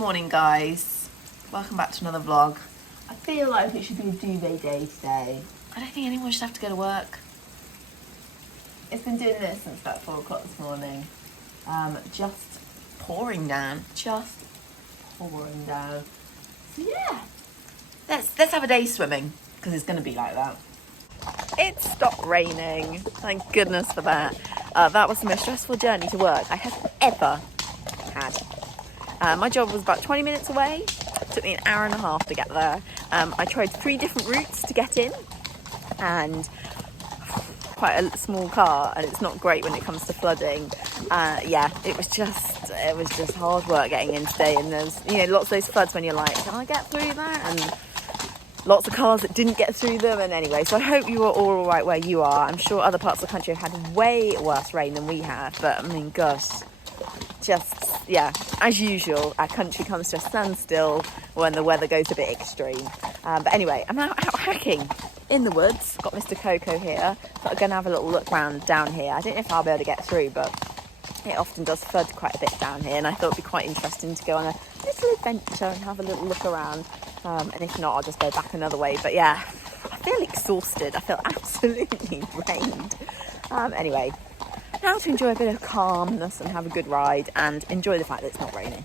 morning, guys. Welcome back to another vlog. I feel like it should be a duvet day today. I don't think anyone should have to go to work. It's been doing this since about 4 o'clock this morning. Just pouring down. So yeah, let's have a day swimming because it's going to be like that. It stopped raining. Thank goodness for that. That was the most stressful journey to work I have ever had. My job was about 20 minutes away. It took me an hour and a half to get there. I tried 3 different routes to get in, and quite a small car, and it's not great when it comes to flooding. Yeah, it was just hard work getting in today. And there's lots of those floods when you're like, can I get through that? And lots of cars that didn't get through them. And anyway, so I hope you are all right where you are. I'm sure other parts of the country have had way worse rain than we have, but I mean, gosh, yeah, as usual, our country comes to a standstill when the weather goes a bit extreme. But anyway, I'm out hacking in the woods. Got Mr. Coco here, so I'm going to have a little look round down here. I don't know if I'll be able to get through, but it often does flood quite a bit down here, and I thought it'd be quite interesting to go on a little adventure and have a little look around. And if not, I'll just go back another way. But yeah, I feel exhausted. I feel absolutely drained. Anyway, now to enjoy a bit of calmness and have a good ride and enjoy the fact that it's not raining.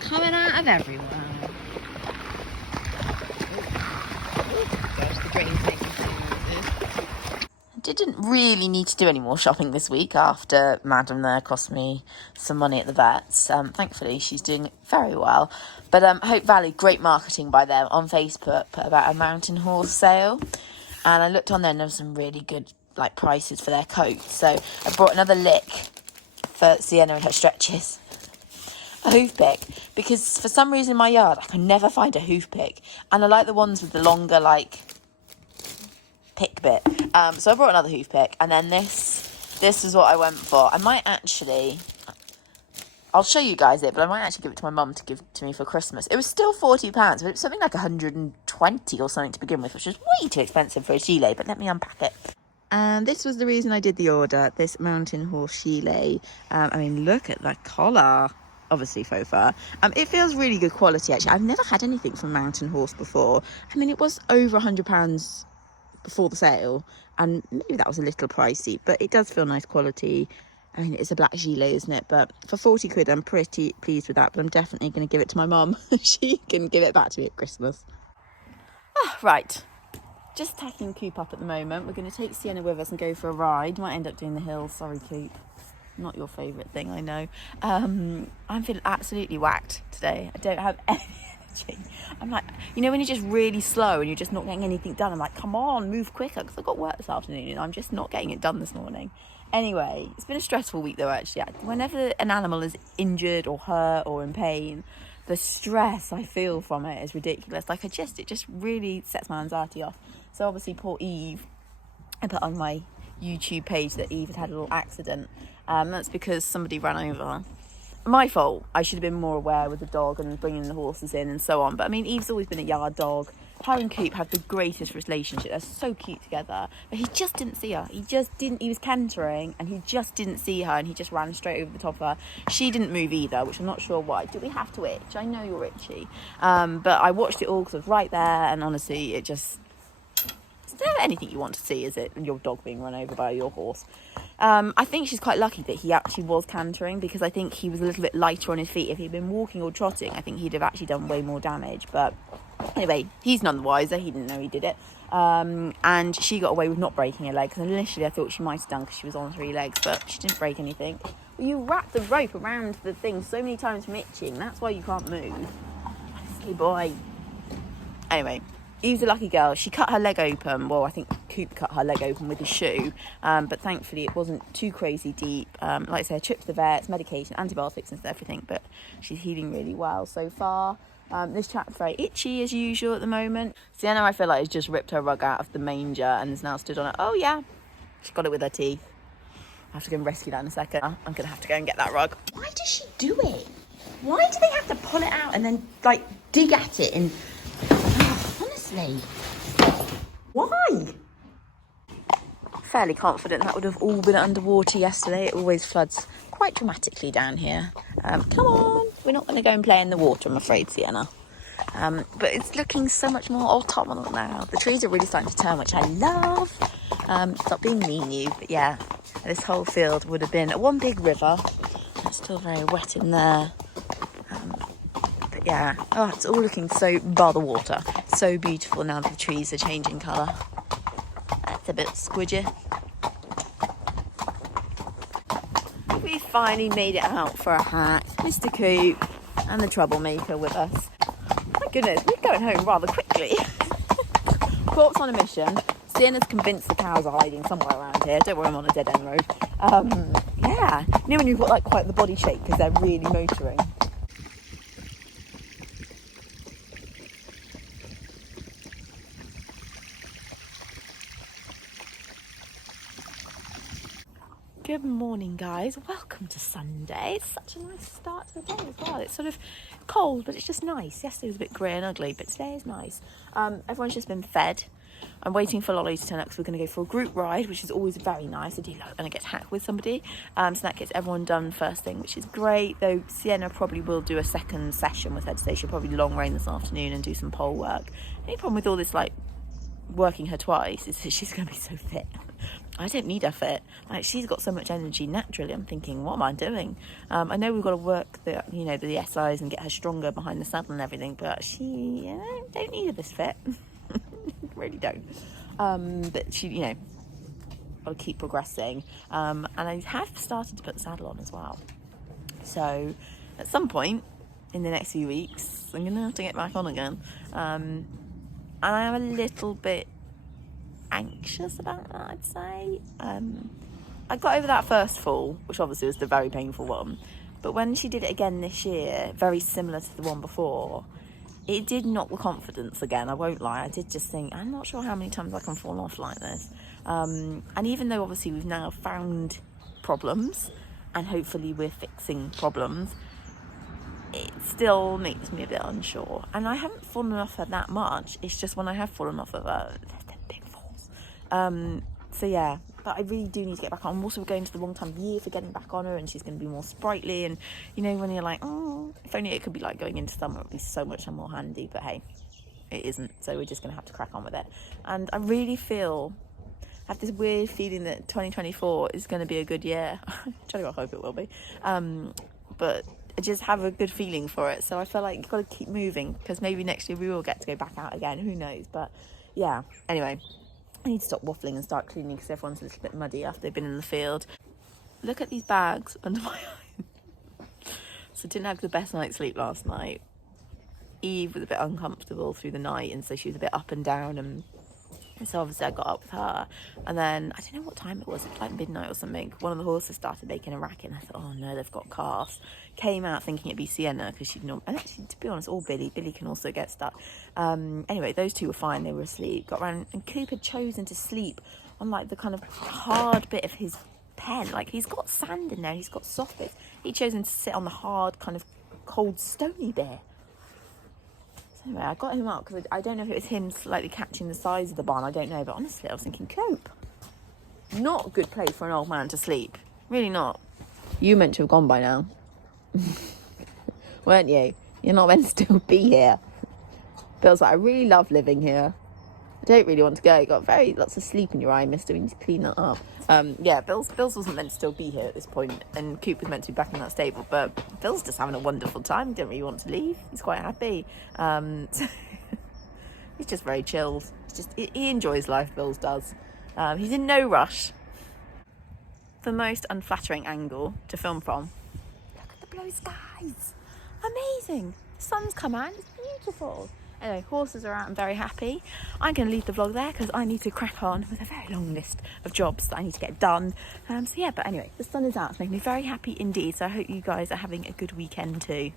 Coming out of everywhere. Gosh, the drain's making I didn't really need to do any more shopping this week after Madam there cost me some money at the vets. Thankfully, she's doing very well. But Hope Valley, great marketing by them on Facebook, put about a mountain horse sale. And I looked on there and there was some really good prices for their coats. So I brought another lick for Sienna and her stretches. A hoof pick, because for some reason in my yard I can never find a hoof pick, and I like the ones with the longer pick bit. So I brought another hoof pick, and then this is what I went for. I'll show you guys it, but I might actually give it to my mum to give to me for Christmas. It was still £40, but it was something like 120 or something to begin with, which was way too expensive for a gilet. But let me unpack it. And this was the reason I did the order, this mountain horse gilet. I mean, look at the collar. Obviously faux fur. It feels really good quality, actually. I've never had anything from Mountain Horse before. I mean, it was over £100 before the sale, and maybe that was a little pricey, but it does feel nice quality. I mean, it's a black gilet, isn't it? But for 40 quid, I'm pretty pleased with that, but I'm definitely going to give it to my mum. She can give it back to me at Christmas. Right. Just tacking Coop up at the moment. We're going to take Sienna with us and go for a ride. Might end up doing the hills. Sorry, Coop. Not your favourite thing, I know. I'm feeling absolutely whacked today. I don't have any energy. I'm like, when you're just really slow and you're just not getting anything done, I'm like, come on, move quicker, because I've got work this afternoon and I'm just not getting it done this morning. Anyway, it's been a stressful week though, actually. Whenever an animal is injured or hurt or in pain, the stress I feel from it is ridiculous. It just really sets my anxiety off. So obviously, poor Eve, I put on my YouTube page that Eve had a little accident. That's because somebody ran over. My fault. I should have been more aware with the dog and bringing the horses in and so on. But I mean, Eve's always been a yard dog. Her and Coop have the greatest relationship. They're so cute together. But he just didn't see her. He was cantering and he just didn't see her, and he just ran straight over the top of her. She didn't move either, which I'm not sure why. Do we have to itch? I know you're itchy. But I watched it all because I was right there, and honestly, it just... It's never anything you want to see, is it? Your dog being run over by your horse. I think she's quite lucky that he actually was cantering, because I think he was a little bit lighter on his feet. If he'd been walking or trotting, I think he'd have actually done way more damage. But Anyway, he's none the wiser. He didn't know he did it. And she got away with not breaking her legs. And initially I thought she might have done because she was on 3 legs, but she didn't break anything. Well, you wrap the rope around the thing so many times from itching. That's why you can't move. Honestly, boy. Anyway, he was a lucky girl. She cut her leg open. Well, I think Coop cut her leg open with his shoe. But thankfully it wasn't too crazy deep. Like I said, trip to the vets, medication, antibiotics and everything. But she's healing really well so far. This chap's very itchy as usual at the moment. Sienna, I feel like, has just ripped her rug out of the manger and has now stood on it. Oh yeah, she got it with her teeth. I have to go and rescue that in a second. I'm going to have to go and get that rug. Why does she do it? Why do they have to pull it out and then, like, dig at it? And honestly, why? Fairly confident that would have all been underwater yesterday. It always floods quite dramatically down here. Come on, we're not going to go and play in the water, I'm afraid, Sienna. But it's looking so much more autumnal now. The trees are really starting to turn, which I love. Stop being mean, you. But yeah, this whole field would have been one big river. It's still very wet in there. But yeah, oh, it's all looking so, bar the water, so beautiful now that the trees are changing colour. That's a bit squidgy. We finally made it out for a hack. Mr. Coop and the troublemaker with us. My goodness, we're going home rather quickly. Corp's on a mission. Sienna's convinced the cows are hiding somewhere around here. Don't worry, I'm on a dead end road. Yeah, you know when you've got like quite the body shape because they're really motoring. Good morning, guys. Welcome to Sunday. It's such a nice start to the day as well. It's sort of cold, but it's just nice. Yesterday was a bit grey and ugly, but today is nice. Everyone's just been fed. I'm waiting for Lolly to turn up because we're going to go for a group ride, which is always very nice. I do like when I get to hack with somebody. So that gets everyone done first thing, which is great. Though Sienna probably will do a second session with her today. She'll probably long rein this afternoon and do some pole work. The only problem with all this, like, working her twice is that she's going to be so fit. I don't need her fit. Like, she's got so much energy naturally. I'm thinking, what am I doing? I know we've got to work the SIs and get her stronger behind the saddle and everything, but she don't need her this fit. Really don't. But she, got to keep progressing. And I have started to put the saddle on as well. So at some point in the next few weeks, I'm going to have to get back on again. And I am a little bit anxious about that, I'd say. I got over that first fall, which obviously was the very painful one, but when she did it again this year, very similar to the one before, it did knock the confidence again. I won't lie, I did just think, I'm not sure how many times I can fall off like this. And even though obviously we've now found problems and hopefully we're fixing problems, it still makes me a bit unsure. And I haven't fallen off her that much, it's just when I have fallen off of her, so yeah, but I really do need to get back on. I'm also going to the wrong time of year for getting back on her, and she's going to be more sprightly, and when you're like, oh, if only it could be like going into summer, it would be so much more handy, but hey, it isn't, so we're just going to have to crack on with it. And I really have this weird feeling that 2024 is going to be a good year. I hope it will be, but I just have a good feeling for it, so I feel like you've got to keep moving, because maybe next year we will get to go back out again, who knows. But yeah, anyway, I need to stop waffling and start cleaning because everyone's a little bit muddy after they've been in the field. Look at these bags under my eyes. So I didn't have the best night's sleep last night. Eve was a bit uncomfortable through the night, and so she was a bit up and down, and so obviously I got up with her, and then I don't know what time it was like midnight or something, one of the horses started making a racket, and I thought, oh no, they've got calves. Came out thinking it'd be Sienna, because she'd not, and actually, to be honest, or Billy can also get stuck. Anyway, those two were fine, they were asleep. Got around, and Coop had chosen to sleep on like the kind of hard bit of his pen. Like, he's got sand in there, he's got soft bits. He'd chosen to sit on the hard kind of cold stony bit. Anyway, I got him up because I don't know if it was him slightly catching the size of the barn, I don't know, but honestly I was thinking, Coop, not a good place for an old man to sleep, really not. You meant to have gone by now. Weren't you? You're not meant to still be here. Bill's like, I really love living here, I don't really want to go. You got lots of sleep in your eye, mister, we need to clean that up. Yeah, Bill's wasn't meant to still be here at this point, and Coop was meant to be back in that stable, but Bill's just having a wonderful time. He didn't really want to leave, he's quite happy. He's just very chilled. He enjoys life, Bills does. He's in no rush. The most unflattering angle to film from. Look at the blue skies. Amazing. The sun's come out. It's beautiful. Anyway, horses are out and very happy. I'm going to leave the vlog there because I need to crack on with a very long list of jobs that I need to get done. So yeah, but anyway, the sun is out. It's making me very happy indeed. So I hope you guys are having a good weekend too.